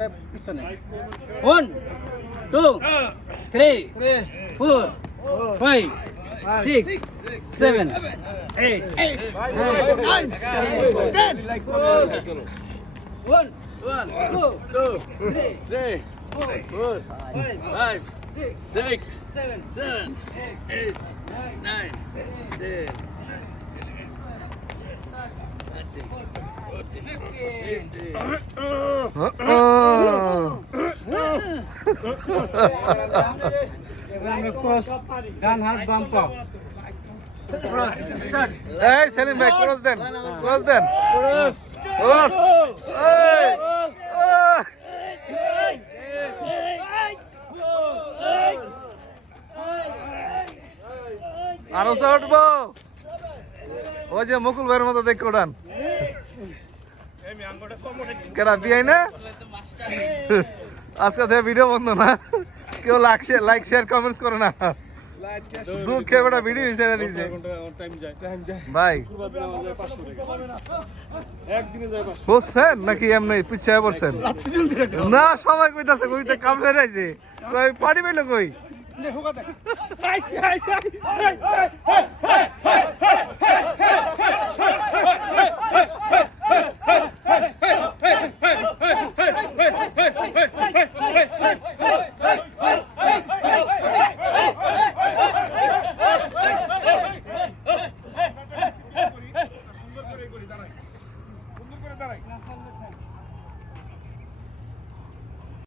1 2 3 4 5 6 7 8 9 10 1 2 3 4 5 6 7 8 9 10 ডান হাত বাম পা এই সেলিম ভাই ক্রস দেন ক্রস আরো উঠবো ওই যে মুকুল ভাইয়ের মতো দেখে ওঠান কেডা বিয়াই না আজকে থেকে ভিডিও বন্ধ না কেউ লাইক শেয়ার কমেন্টস করে না দুঃখে বেটা ভিডিও ছেড়ে দিয়েছে ভাই বসছেন নাকি এমনি পিছিয়ে পড়ছেন না সবাই কইতাছে কইতে কাম ফেরাইছে কই পানি পেলো কই